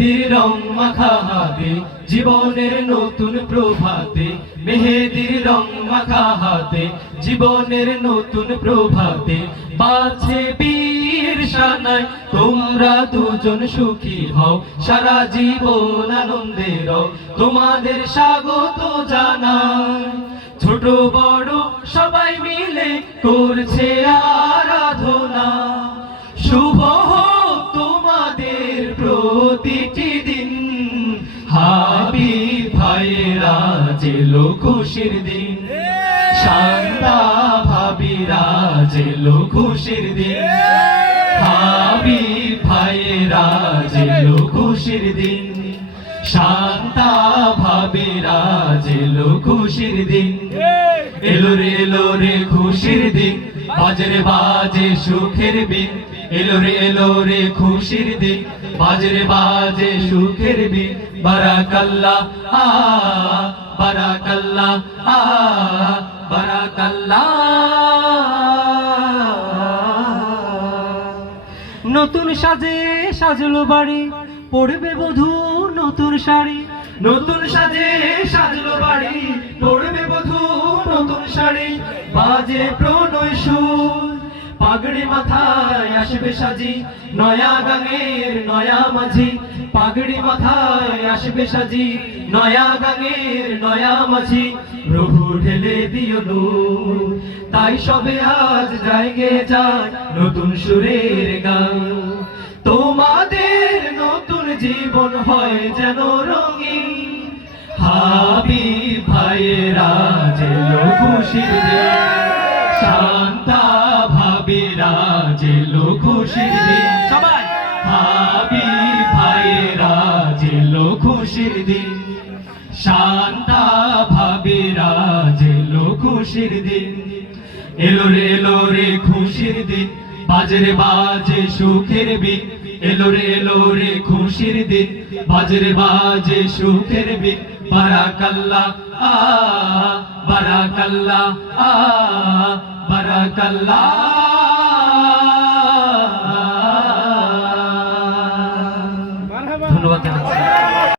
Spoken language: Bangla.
মেহেদির মাখা হাতে, জীবনের নতুন প্রভাতে, মেহেদির রং মাখা হাতে, জীবনের নতুন প্রভাতে। বাছে বীর সানায়, তোমরা দুজন সুখী হও, সারা জীবন আনন্দে রও। তোমাদের স্বাগত জানাই। ছোট বড় সবাই মিলে করছে আরাধনা প্রতিটি দিন হাবি ভাইয়েরা জেলো খুশির দিন। শান্তা ভাবিরা জেলো খুশির দিন। হাবি ভাইয়েরা জেলো খুশির দিন। শান্তা ভাবিরা জেলো খুশির দিন। এলো রে এলো রে খুশির দিন। বাজরে বাজে সুখের বিন এলো রে এলো রে খুশির দিন। বাজরে বাজে সুখের বিন বারাকাল্লা আ বারাকাল্লা আ বারাকাল্লা নতুন সাজে সাজলো বাড়ি, পড়বে বধূ নতুন শাড়ি। নতুন সাজে সাজলো বাড়ি, পড়বে বধূ নতুন শাড়ি। বাজে প্রণয় সুর, পাগড়ি মাথায় আসবে সাজি, নয়া গাঙের নয়া মাঝি। পাগড়ি মাথায় আসবে সাজি, নয়া গাঙের নয়া মাঝি। প্রভু ঢেলে দিও তাই সবে আজ জায়গে যায় নতুন সুরের গান। তোমাদের নতুন জীবন হয় যেন রঙিন। হাবি ভাইয়েরা জেলো খুশির খুশির দিন সবাই। হাবি ভাইয়েরা জেলো খুশির দিন। শান্তা ভাবিরা জেলো খুশির দিন। এলো রে এলো রে খুশির দিন। বাজরে বাজে সুখের বিন। এলো রে এলো রে খুশির দিন। বাজরে বাজে সুখের বিন। বারাকাল্লা, আ বারাকাল্লা আ, বারাকাল্লা।